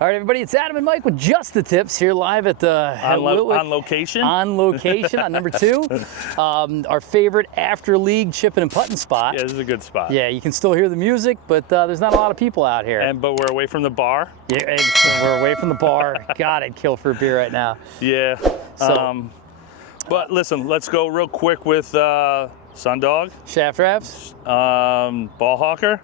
All right, everybody, it's Adam and Mike with Just the Tips here live at Wiltwyck. On location? On location, on number 2. Our favorite after-league chipping and putting spot. Yeah, this is a good spot. Yeah, you can still hear the music, but there's not a lot of people out here. But we're away from the bar? Yeah, and we're away from the bar. God, I'd kill for a beer right now. Yeah. So, but listen, let's go real quick with Sundog. Shaft Wraps. Ball Hawker.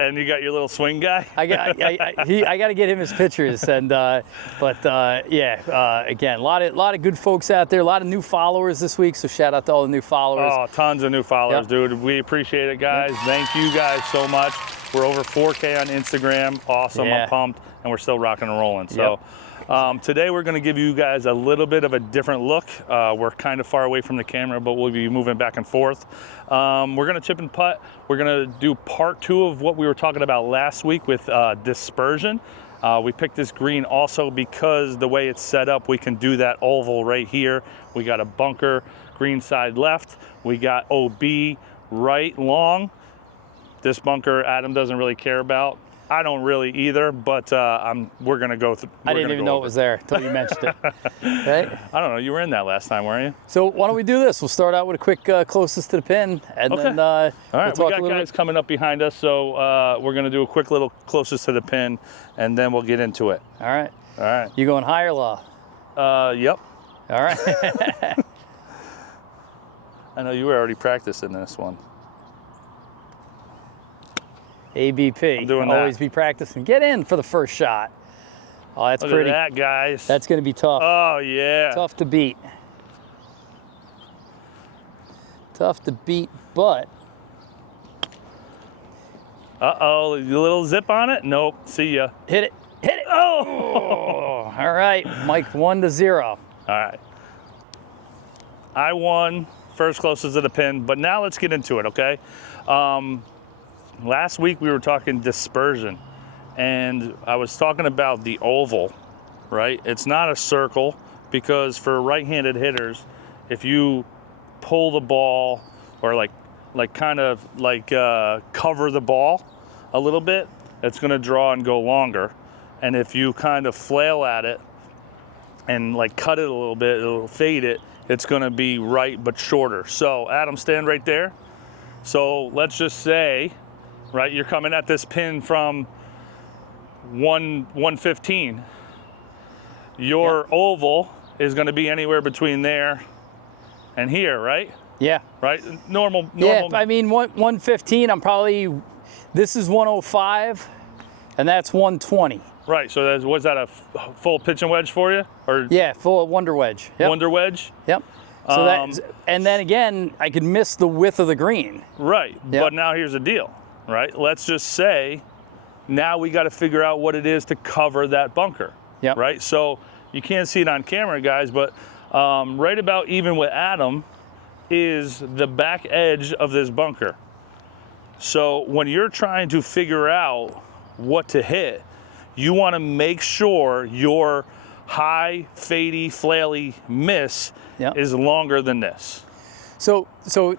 And you got your little swing guy. I got to get him his pictures, and again, a lot of good folks out there, a lot of new followers this week. So shout out to all the new followers. Oh, tons of new followers, dude. We appreciate it, guys. Thank you guys so much. We're over 4K on Instagram. Awesome. I'm pumped, and we're still rocking and rolling. So. Today we're going to give you guys a little bit of a different look. We're kind of far away from the camera, but we'll be moving back and forth. We're going to chip and putt. We're going to do part 2 of what we were talking about last week with dispersion. We picked this green also because the way it's set up, we can do that oval right here. We got a bunker, green side left. We got OB right long. This bunker Adam doesn't really care about. I don't really either, but we're going to go through. I didn't even know it was there until you mentioned it. Right? I don't know. You were in that last time, weren't you? So why don't we do this? We'll start out with a quick closest to the pin. And then, all right, we got guys coming up behind us, so we're going to do a quick little closest to the pin, and then we'll get into it. All right. All right. You going high or low? Yep. All right. I know you were already practicing this one. ABP. I'm doing Always that. Be practicing. Get in for the first shot. Oh, that's Look pretty. at that, guys. That's going to be tough. Oh, yeah. Tough to beat. Tough to beat, but. Uh-oh, a little zip on it? Nope. See ya. Hit it. Hit it. Oh! All right, Mike, 1-0. All right. I won first closest to the pin, but now let's get into it, okay? Last week we were talking dispersion, and I was talking about the oval, right? It's not a circle, because for right-handed hitters, if you pull the ball or cover the ball a little bit, it's going to draw and go longer. And if you kind of flail at it and cut it a little bit, it'll fade it, it's going to be right but shorter. So Adam, stand right there. So let's just say, right, you're coming at this pin from 115. Your oval is going to be anywhere between there and here, right? Yeah. Right? Normal. Yeah, I mean, 115, this is 105, and that's 120. Right, so was that a full pitch and wedge for you? Or yeah, full Wonder Wedge. Yep. Wonder wedge? Yep. So and then again, I could miss the width of the green. Right, yep. But now here's the deal, right? Let's just say now we got to figure out what it is to cover that bunker, yep. Right? So you can't see it on camera, guys, but right about even with Adam is the back edge of this bunker. So when you're trying to figure out what to hit, you want to make sure your high, fadey, flaily miss is longer than this. So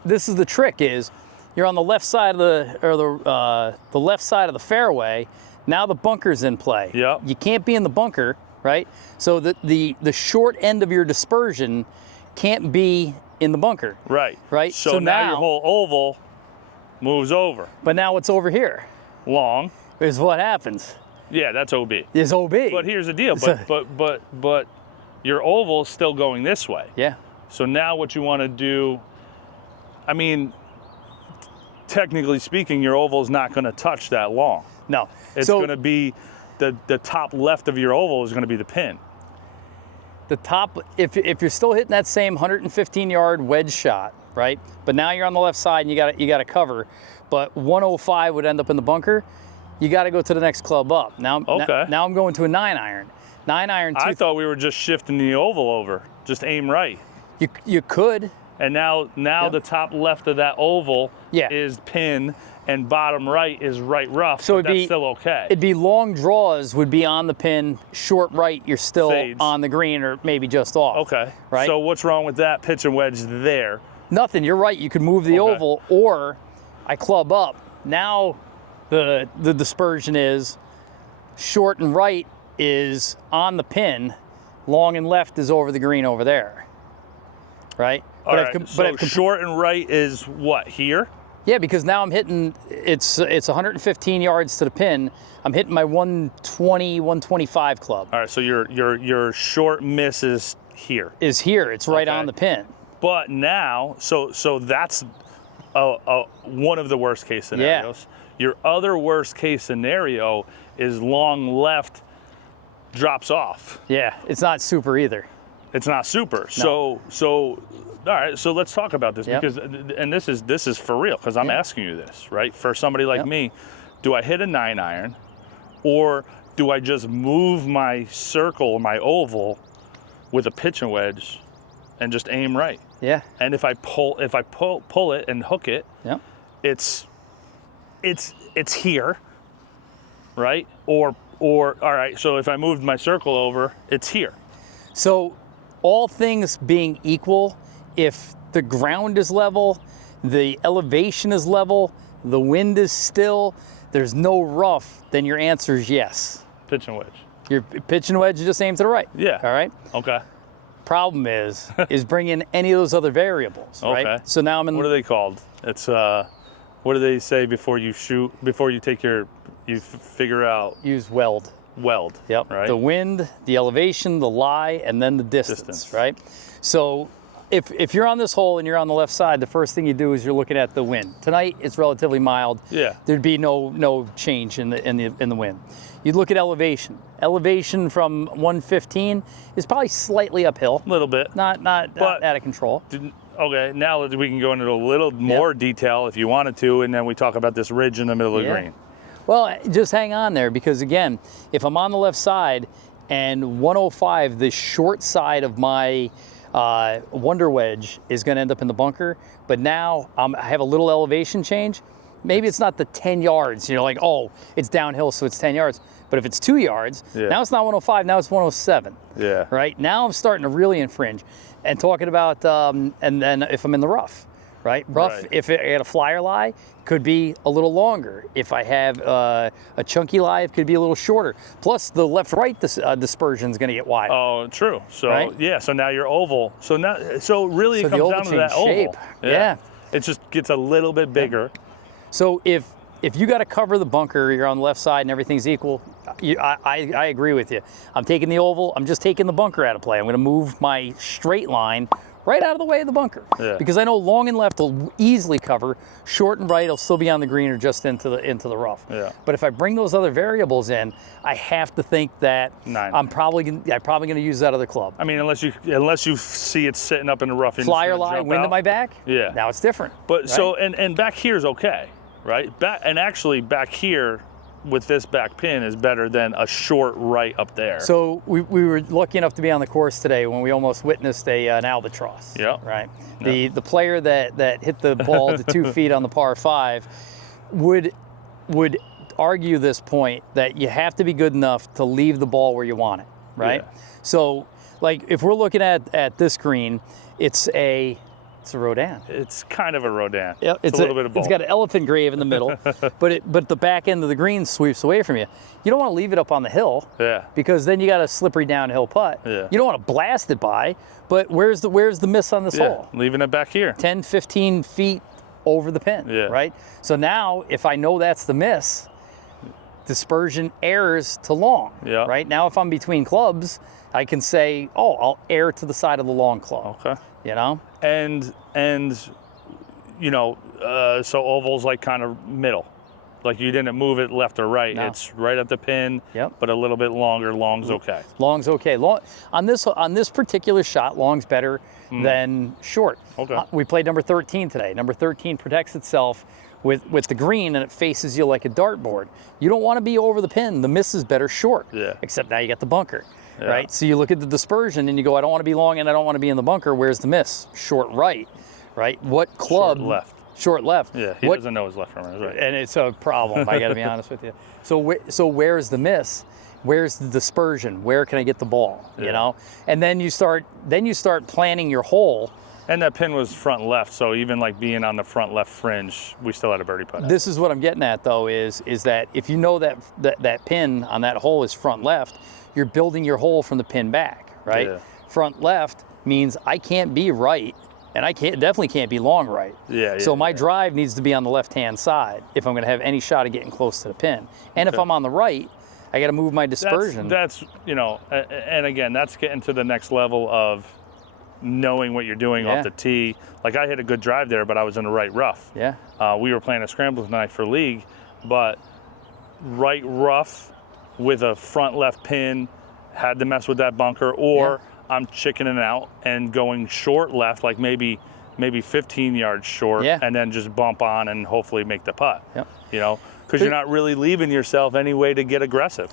this is the trick: is you're on the left side of the left side of the fairway. Now the bunker's in play. Yep. You can't be in the bunker, right? So the short end of your dispersion can't be in the bunker. Right. Right. So now your whole oval moves over. But now what's over here? Long. Is what happens. Yeah, that's OB. Is OB. But here's the deal. But your oval is still going this way. Yeah. So now what you want to do, I mean, technically speaking, your oval is not going to touch that long. No. It's going to be the top left of your oval is going to be the pin. The top, if you're still hitting that same 115-yard wedge shot, right? But now you're on the left side and you got to cover. But 105 would end up in the bunker. You got to go to the next club up. Now I'm going to a 9-iron. 9-iron. I thought we were just shifting the oval over. Just aim right. You could. And now the top left of that oval is pin, and bottom right is right rough. So that's still okay. It'd be long draws would be on the pin, short right you're still Fades. on the green or maybe just off. Okay. Right. So what's wrong with that pitch and wedge there? Nothing. You're right. You could move the oval, or I club up. Now the dispersion is short and right is on the pin, long and left is over the green over there, right? All right, so short and right is what, here? Yeah, because now I'm hitting, it's 115 yards to the pin. I'm hitting my 120, 125 club. All right, so your short miss is here. Is here, it's right on the pin. But now, so that's one of the worst case scenarios. Yeah. Your other worst case scenario is long left drops off. Yeah, it's not super either. It's not super. No. So all right, so let's talk about this because, and this is for real, because I'm asking you this, right? For somebody like me, do I hit a 9-iron, or do I just move my circle, my oval, with a pitching wedge, and just aim right? Yeah. And if I pull it and hook it, it's here, right? Or all right, so if I moved my circle over, it's here. So all things being equal, if the ground is level, the elevation is level, the wind is still, there's no rough, then your answer is yes. Pitch and wedge. Your pitch and wedge is just aim to the right. Yeah. All right? Okay. Problem is bring in any of those other variables, right? Okay. So now I'm in... What are they called? It's, what do they say before you shoot, before you take your, you figure out? Use WELD. WELD. Yep. Right. The wind, the elevation, the lie, and then the distance. Right? So if you're on this hole and you're on the left side, the first thing you do is you're looking at the wind. Tonight it's relatively mild. Yeah. There'd be no change in the wind. You'd look at elevation. Elevation from 115 is probably slightly uphill. A little bit. Not out of control. Okay, now we can go into a little more detail if you wanted to, and then we talk about this ridge in the middle of the green. Well, just hang on there, because again, if I'm on the left side and 105, the short side of my Wonder Wedge is going to end up in the bunker, but now I have a little elevation change. Maybe it's not the 10 yards. You're like, oh, it's downhill, so it's 10 yards. But if it's 2 yards, now it's not 105, now it's 107. Yeah. Right? Now I'm starting to really infringe. And talking about, and then if I'm in the rough, right? Rough, if I got a flyer lie, could be a little longer. If I have a chunky lie, it could be a little shorter. Plus, the left-right dispersion is going to get wider. Oh, true. So, so now your oval. So really it comes down to that shape. oval. Yeah. It just gets a little bit bigger. So if you got to cover the bunker, you're on the left side and everything's equal, I agree with you. I'm taking the oval. I'm just taking the bunker out of play. I'm going to move my straight line right out of the way of the bunker. Yeah. Because I know long and left will easily cover, short and right will still be on the green or just into the rough. Yeah. But if I bring those other variables in, I have to think that I'm probably going to use that other club. I mean, unless you see it sitting up in the rough. Flyer lie, wind at my back. Yeah. Now it's different. But so and back here is okay, right? Actually back here with this back pin is better than a short right up there. So we were lucky enough to be on the course today when we almost witnessed an albatross. Yeah. Right. The player that hit the ball to 2 feet on the par 5 would argue this point that you have to be good enough to leave the ball where you want it. Right. Yeah. So like if we're looking at this green, it's a Rodin. It's kind of a Rodin. Yeah, it's a little bit of both. It's got an elephant grave in the middle, but the back end of the green sweeps away from you. You don't want to leave it up on the hill, because then you got a slippery downhill putt. Yeah. You don't want to blast it by, but where's the miss on this hole? Leaving it back here. 10, 15 feet over the pin, right? So now if I know that's the miss, dispersion errs to long, right? Now if I'm between clubs, I can say, oh, I'll err to the side of the long club. Okay. You know? And you know, so oval's like kind of middle. Like you didn't move it left or right. No. It's right at the pin, but a little bit longer. Long's okay. Long's okay. Long, on this particular shot, long's better than short. Okay. We played number 13 today. Number 13 protects itself with the green, and it faces you like a dartboard. You don't want to be over the pin. The miss is better short. Yeah. Except now you got the bunker. Right? So you look at the dispersion and you go, I don't want to be long and I don't want to be in the bunker. Where's the miss? Short right, right? What club? Short left. Short left. Yeah, he doesn't know his left from his right. And it's a problem, I got to be honest with you. So where's the miss? Where's the dispersion? Where can I get the ball? You know? And then you start planning your hole And that pin was front left, so even like being on the front left fringe, we still had a birdie putt. This is what I'm getting at, though, is that if you know that pin on that hole is front left, you're building your hole from the pin back, right? Yeah. Front left means I can't be right, and I definitely can't be long right. Yeah. So my drive needs to be on the left-hand side if I'm going to have any shot of getting close to the pin. And if I'm on the right, I got to move my dispersion. That's you know, and again, that's getting to the next level of knowing what you're doing off the tee. Like I hit a good drive there, but I was in the right rough. Yeah. We were playing a scramble tonight for league, but right rough with a front left pin, had to mess with that bunker, or I'm chickening out and going short left, like maybe 15 yards short, and then just bump on and hopefully make the putt. Yep. You know, because you're not really leaving yourself any way to get aggressive.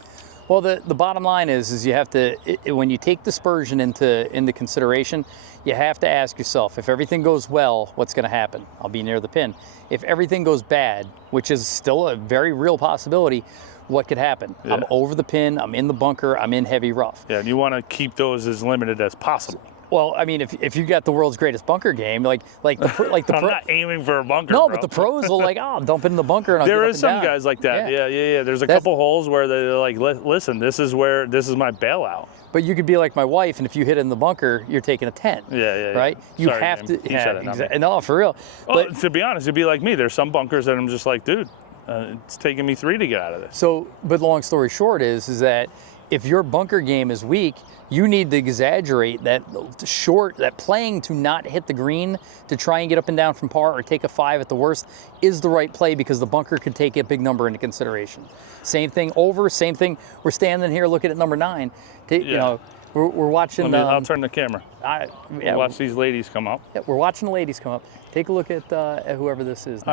Well, the bottom line is you have to, when you take dispersion into consideration, you have to ask yourself, if everything goes well, what's going to happen? I'll be near the pin. If everything goes bad, which is still a very real possibility, what could happen? Yeah. I'm over the pin, I'm in the bunker, I'm in heavy rough. Yeah, and you want to keep those as limited as possible. Well, I mean, if you got the world's greatest bunker game, like the I'm not aiming for a bunker. No, bro. but the pros will like, I'll dump it in the bunker and I'll There get is up some and down. guys like that. Yeah. There's a couple holes where they're like, listen, this is my bailout. But you could be like my wife, and if you hit it in the bunker, you're taking a 10. Yeah. Right? You Sorry, have Jim. to. You said it, not me. No, for real. Well, to be honest, you'd be like me. There's some bunkers that I'm just like, dude, it's taking me 3 to get out of this. So, but long story short is that if your bunker game is weak, you need to exaggerate that playing to not hit the green to try and get up and down from par or take a 5 at the worst is the right play, because the bunker could take a big number into consideration. Same thing over, same thing. We're standing here looking at number 9. You know, we're watching. I'll turn the camera. Watch these ladies come up. Yeah, we're watching the ladies come up. Take a look at whoever this is now.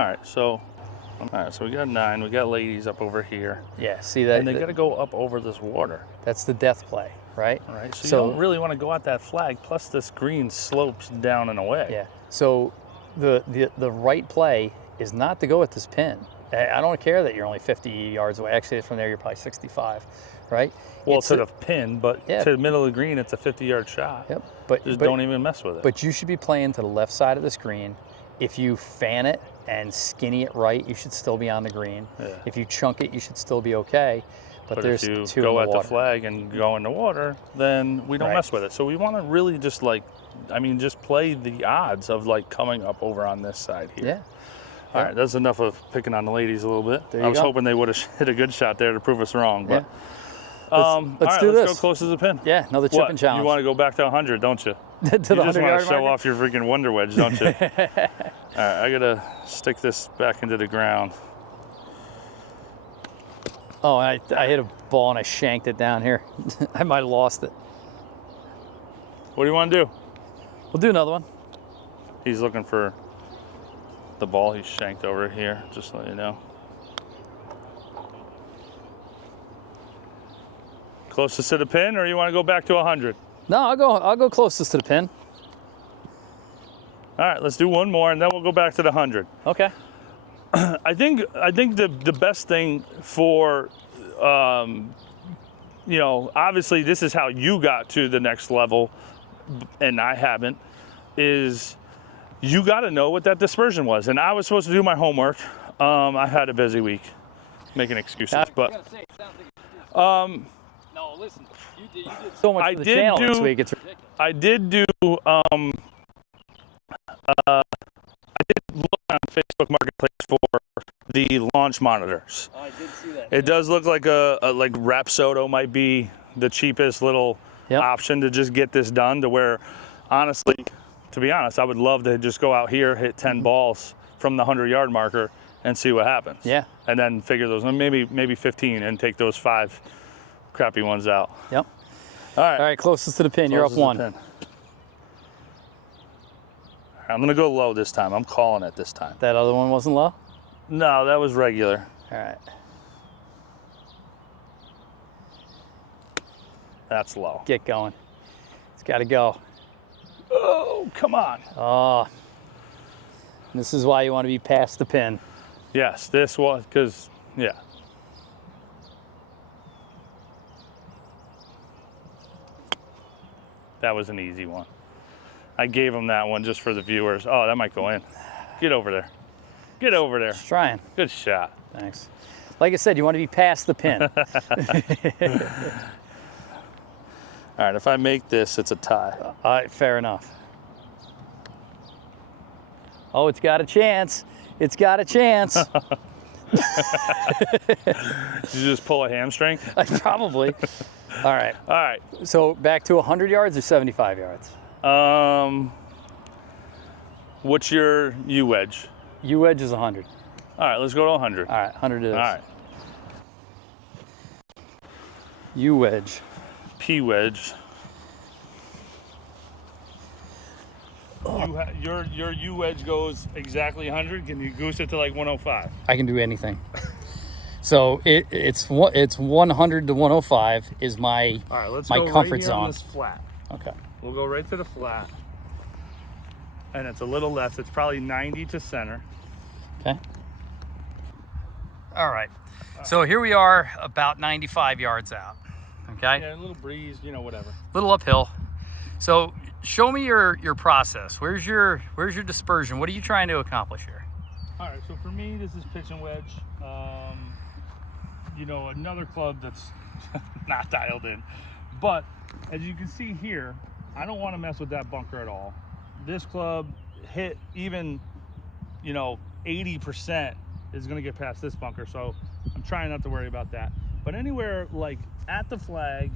All right, so we got 9. We got ladies up over here. Yeah, see that? And they got to go up over this water. That's the death play, right? All right. So you don't really want to go at that flag. Plus, this green slopes down and away. Yeah. So the right play is not to go at this pin. I don't care that you're only 50 yards away. Actually, from there, you're probably 65, right? Well, to the pin, but to the middle of the green, it's a 50-yard shot. Yep. But don't even mess with it. But you should be playing to the left side of the screen. If you fan it and skinny it right, you should still be on the green. Yeah. If you chunk it, you should still be okay. But there's if you go at the flag and go in the water, then we don't mess with it. So we want to really just just play the odds of like coming up over on this side here. Yeah. All right, that's enough of picking on the ladies a little bit. I was hoping they would have hit a good shot there to prove us wrong. But let's do this. Let's go close to the pin. Yeah, another chipping challenge. You want to go back to 100, don't you? To the 100-yard mark? You just want to show off your freaking Wonder Wedge, don't you? All right, I got to stick this back into the ground. Oh, I hit a ball and I shanked it down here. I might have lost it. What do you want to do? We'll do another one. He's looking for the ball. He's shanked over here, just to let you know. Closest to the pin, or you want to go back to 100? No, I'll go closest to the pin. All right, let's do one more, and then we'll go back to the 100. Okay. I think the best thing for, obviously this is how you got to the next level, and I haven't, is you got to know what that dispersion was. And I was supposed to do my homework. I had a busy week, making excuses, but. No, listen, you did so much for the channel this week, it's ridiculous. I did do, I did look on Facebook Marketplace for the launch monitors. Oh, I did see that. It does look like like Rapsodo might be the cheapest little option to just get this done, to where, honestly, to be honest, I would love to just go out here, hit 10 balls from the 100-yard marker and see what happens. Yeah. And then figure those, maybe 15, and take those 5 crappy ones out. Yep. All right. All right, closest to the pin. You're up 1. I'm going to go low this time. I'm calling it this time. That other one wasn't low? No, that was regular. All right. That's low. Get going. It's got to go. Oh, come on. Oh. This is why you want to be past the pin. Yes, this was, because, yeah. That was an easy one. I gave him that one just for the viewers. Oh, that might go in. Get over there. Get over there. Just trying. Good shot. Thanks. Like I said, you want to be past the pin. All right, if I make this, it's a tie. All right, fair enough. Oh, it's got a chance. It's got a chance. Did you just pull a hamstring? Probably. All right. All right. So back to 100 yards or 75 yards? What's your U wedge? U wedge is 100. All right, let's go to 100. All right, 100 it is. All right. U wedge. P wedge. Your U wedge goes exactly 100. Can you goose it to like 105? I can do anything. So it's 100 to 105 is my All right, let's my go comfort right here zone. on this flat. Okay. We'll go right to the flat. And it's a little less. It's probably 90 to center. Okay. All right. So here we are about 95 yards out. Okay. Yeah, a little breeze, you know, whatever. Little uphill. So show me your process. Where's your dispersion? What are you trying to accomplish here? All right, so for me, this is pitch and wedge. You know, another club that's not dialed in. But as you can see here, I don't want to mess with that bunker at all. This club hit even, you know, 80% is going to get past this bunker. So I'm trying not to worry about that. But anywhere like at the flag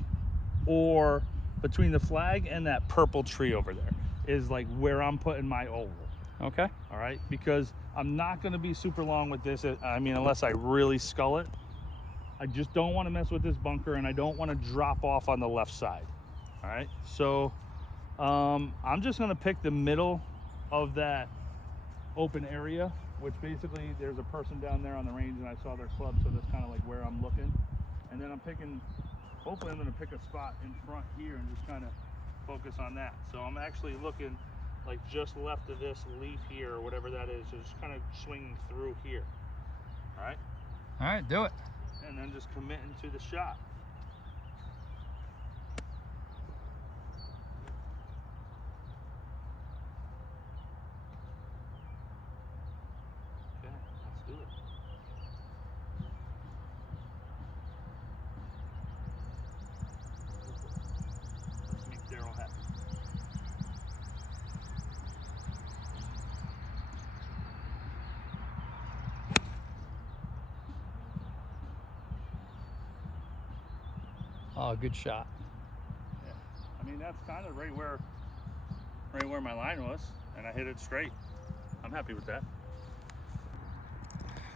or between the flag and that purple tree over there is like where I'm putting my oval. Okay. All right, because I'm not going to be super long with this. I mean, unless I really skull it. I just don't want to mess with this bunker, and I don't want to drop off on the left side. All right, so I'm just going to pick the middle of that open area, which basically there's a person down there on the range, and I saw their club, so that's kind of like where I'm looking. And then I'm picking, hopefully I'm going to pick a spot in front here and just kind of focus on that. So I'm actually looking like just left of this leaf here, or whatever that is, just kind of swinging through here. All right? All right, do it. And then just committing to the shot. Okay, let's do it. Let's make Daryl happy. Oh, good shot. Yeah. I mean, that's kind of right where my line was, and I hit it straight. I'm happy with that.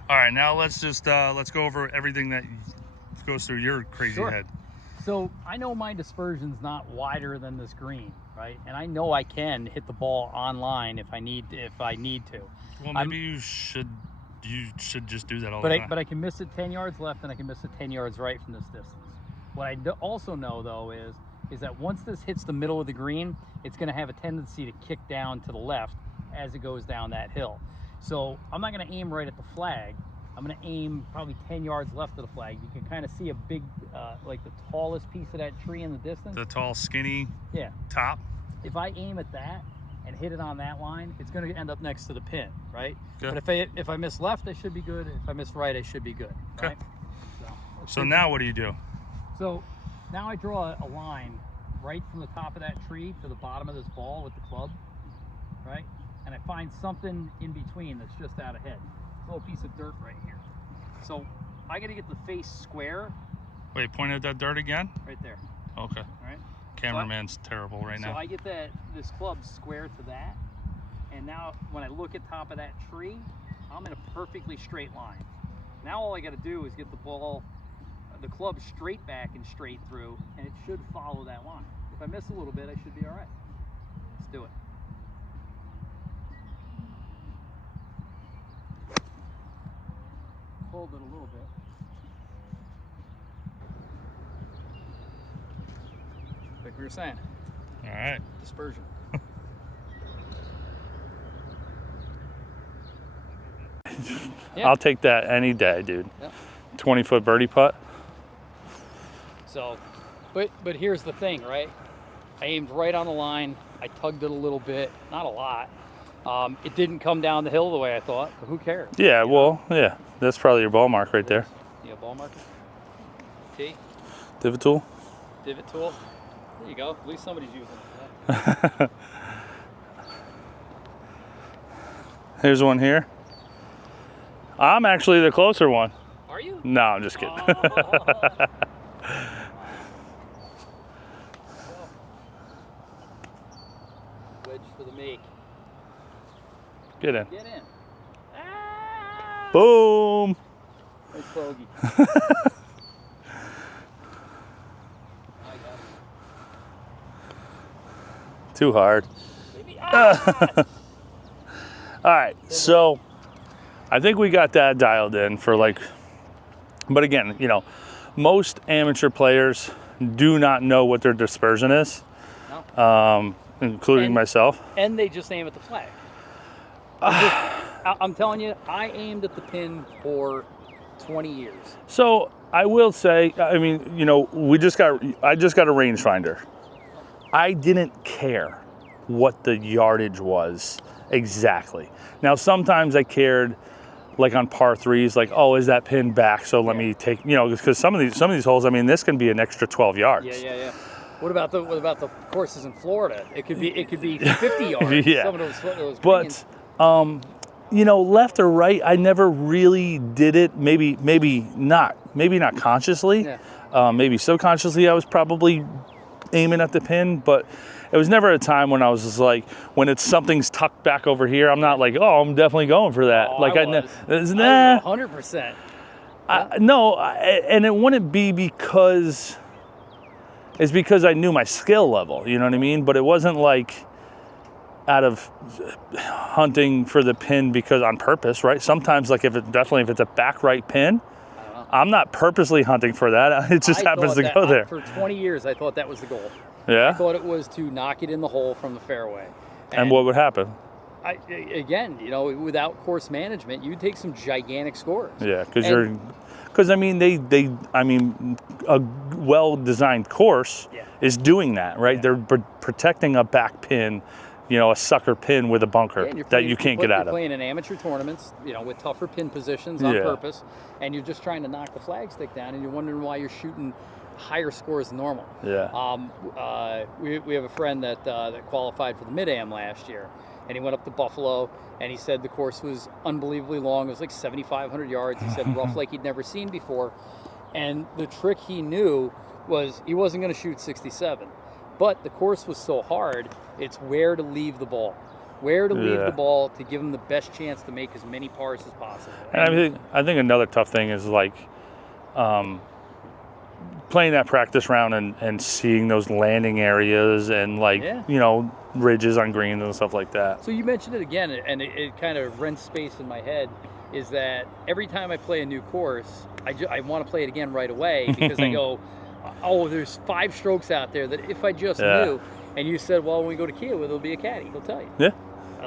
All right, now let's just let's go over everything that goes through your crazy head. So I know my dispersion's not wider than this green, right? And I know I can hit the ball on line if I need to. Well, maybe you should just do that all the time. But I can miss it 10 yards left, and I can miss it 10 yards right from this distance. What I also know, though, is that once this hits the middle of the green, it's going to have a tendency to kick down to the left as it goes down that hill. So I'm not going to aim right at the flag. I'm going to aim probably 10 yards left of the flag. You can kind of see a big, like the tallest piece of that tree in the distance. The tall, skinny top. If I aim at that and hit it on that line, it's going to end up next to the pin, right? Yeah. But if I miss left, I should be good. If I miss right, I should be good. Okay. Right? So now what do you do? So now I draw a line right from the top of that tree to the bottom of this ball with the club, right? And I find something in between that's just out ahead. A little piece of dirt right here. So I got to get the face square. Wait, point at that dirt again? Right there. Okay. All right. Cameraman's terrible right now. So I get this club square to that, and now when I look at top of that tree, I'm in a perfectly straight line. Now all I got to do is get the club straight back and straight through, and it should follow that line. If I miss a little bit, I should be all right. Let's do it. Hold it a little bit. Like we were saying. All right. Dispersion. Yeah. I'll take that any day, dude. Yep. 20-foot birdie putt. So, but here's the thing, right? I aimed right on the line, I tugged it a little bit, not a lot. It didn't come down the hill the way I thought, but who cares? Yeah, well, yeah. That's probably your ball mark right there. Yeah, ball marker. T. Divot tool. Divot tool. There you go. At least somebody's using it. Here's one here. I'm actually the closer one. Are you? No, I'm just kidding. Wedge for the make. Get in. Get in. Ah! Boom. Nice bogey. Too hard. Maybe. Ah! All right, so I think we got that dialed in for like, but again, you know, most amateur players do not know what their dispersion is, including myself. And they just aim at the flag. I'm telling you, I aimed at the pin for 20 years. So I will say, I mean, you know, I just got a rangefinder. I didn't care what the yardage was exactly. Now, sometimes I cared, like on par threes, like, oh, is that pin back? So let me take, you know, because some of these holes, I mean, this can be an extra 12 yards. Yeah. What about the courses in Florida? It could be 50 yards. Yeah. Some of those but you know, left or right, I never really did it. Maybe not consciously. Yeah. Maybe subconsciously, I was probably aiming at the pin, but it was never a time when I was just like, when something's tucked back over here, I'm not like, oh, I'm definitely going for that. Oh, like I was 100%. No, and it wouldn't be because I knew my skill level. You know what I mean? But it wasn't like out of hunting for the pin because on purpose, right? Sometimes, like if it's a back right pin, I'm not purposely hunting for that. It just happens to go there. For 20 years, I thought that was the goal. Yeah. I thought it was to knock it in the hole from the fairway. And what would happen? Again, you know, without course management, you'd take some gigantic scores. Yeah, because I mean, a well-designed course is doing that, right? Yeah. They're protecting a back pin, you know, a sucker pin with a bunker that you can't get out of. You're playing in amateur tournaments, you know, with tougher pin positions on purpose, and you're just trying to knock the flagstick down, and you're wondering why you're shooting higher scores than normal. Yeah. We have a friend that qualified for the Mid-Am last year, and he went up to Buffalo, and he said the course was unbelievably long. It was like 7,500 yards. He said rough like he'd never seen before, and the trick he knew was he wasn't going to shoot 67, but the course was so hard. It's where to leave the ball. Where to leave the ball to give him the best chance to make as many pars as possible. And I think another tough thing is like playing that practice round and seeing those landing areas and like, you know, ridges on greens and stuff like that. So you mentioned it again, and it kind of rents space in my head, is that every time I play a new course, I want to play it again right away because I go, oh, there's 5 strokes out there that if I just knew. And you said, well, when we go to Kiawah, there'll be a caddy. He'll tell you. Yeah.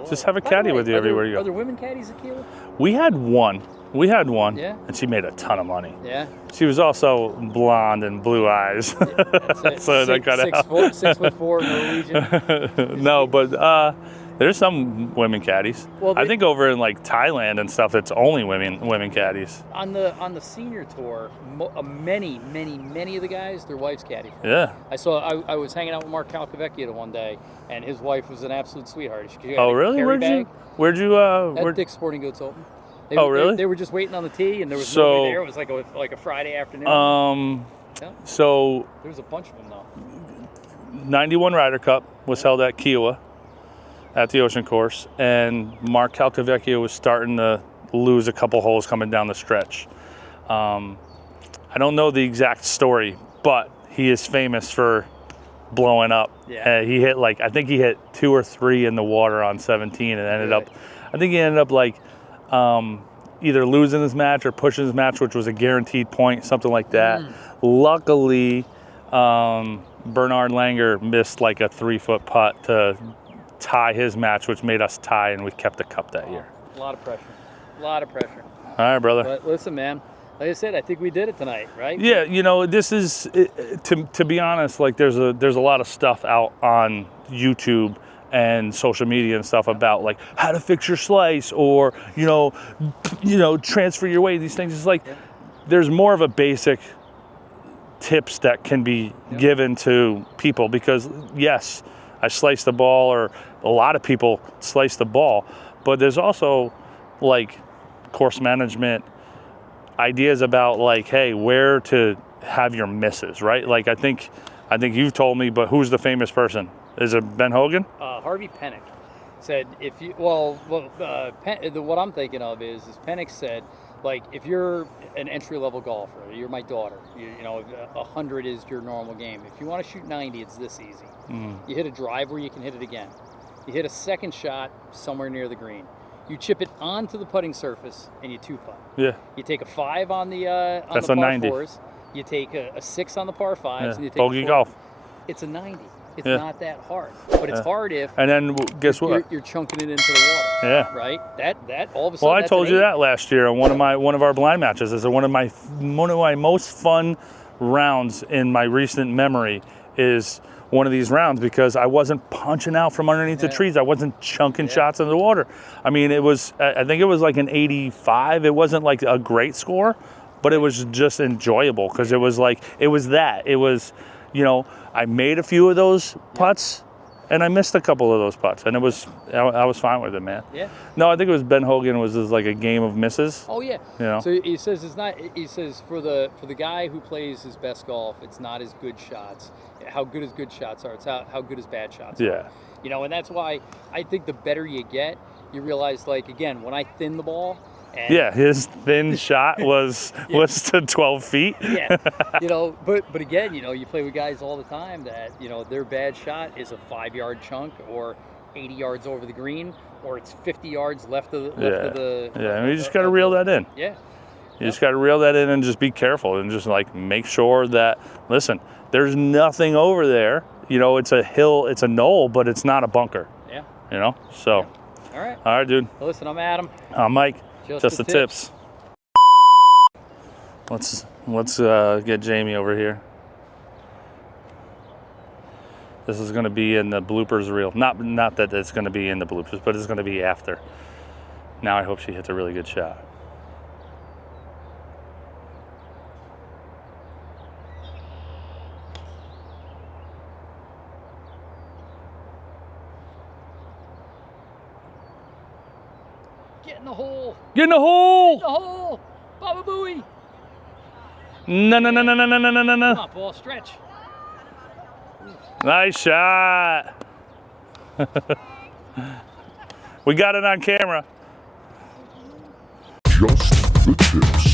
Just have a caddy with you everywhere you go. Are there women caddies at Kiawah? We had one. Yeah. And she made a ton of money. Yeah. She was also blonde and blue eyes. Yeah, so that got out. 6'4" Norwegian. No, but there's some women caddies. Well, I think over in like Thailand and stuff, it's only women caddies. On the senior tour, many of the guys, their wives caddy. Yeah. I was hanging out with Mark Calcavecchia one day, and his wife was an absolute sweetheart. Oh, really? Where'd you? At Dick's Sporting Goods Open. Really? They were just waiting on the tee, and there was nobody there. It was like a Friday afternoon. So there was a bunch of them though. 91 Ryder Cup was held at Kiawah at the Ocean Course, and Mark Calcavecchia was starting to lose a couple holes coming down the stretch. I don't know the exact story, but he is famous for blowing up. Yeah. He hit I think he hit 2 or 3 in the water on 17 and ended up either losing his match or pushing his match, which was a guaranteed point, something like that. Luckily, Bernard Langer missed like a 3-foot putt to tie his match, which made us tie, and we kept the cup that year. A lot of pressure. All right, brother. But listen, man, Like I said, I think we did it tonight, right? Yeah, you know, this is to be honest. Like, there's a lot of stuff out on YouTube and social media and stuff about like how to fix your slice, or you know, transfer your weight. These things. It's like there's more of a basic tips that can be given to people, because yes, I slice the ball, or a lot of people slice the ball, but there's also like course management ideas about like, hey, where to have your misses, right? Like I think you've told me, but who's the famous person? Is it Ben Hogan? Harvey Penick said if you what I'm thinking of is Penick said, like, if you're an entry-level golfer, you're my daughter, you know, 100 is your normal game. If you want to shoot 90, it's this easy. You hit a drive where you can hit it again. You hit a second shot somewhere near the green. You chip it onto the putting surface and you two-putt. Yeah. You take a 5 on the That's par 90. 4s. You take a 6 on the par 5s, and you take bogey a 4. golf. It's a 90. It's not that hard, but it's hard if. And then guess what? You're chunking it into the water. Yeah. Right. That all of a sudden. Well, I told you that last year on one of our blind matches. Is one of my most fun rounds in my recent memory is one of these rounds, because I wasn't punching out from underneath the trees. I wasn't chunking shots in the water. I mean, I think it was like an 85. It wasn't like a great score, but it was just enjoyable, because it was, you know, I made a few of those putts, and I missed a couple of those putts, and I was fine with it, man. Yeah. No, I think it was Ben Hogan was just like a game of misses. Oh yeah. You know. So he says it's not. He says for the guy who plays his best golf, it's not his good shots. How good his good shots are. It's how good his bad shots are. Yeah. You know, and that's why I think the better you get, you realize, like, again, when I thin the ball. And his thin shot was to 12 feet. Yeah, you know, but again, you know, you play with guys all the time that, you know, their bad shot is a 5-yard chunk, or 80 yards over the green, or it's 50 yards left of the. Yeah, and you just got to reel that in. Yeah. You just got to reel that in and just be careful and just like make sure that, listen, there's nothing over there. You know, it's a hill, it's a knoll, but it's not a bunker. Yeah. You know, so. Yeah. All right, dude. Well, listen, I'm Adam. I'm Mike. Just the tips. Let's get Jamie over here. This is going to be in the bloopers reel. Not that it's going to be in the bloopers, but it's going to be after. Now I hope she hits a really good shot. Get in the hole. Get in the hole. Get in the hole. Baba Booey. No. Come on, ball, stretch. Nice shot. We got it on camera. Just the tips.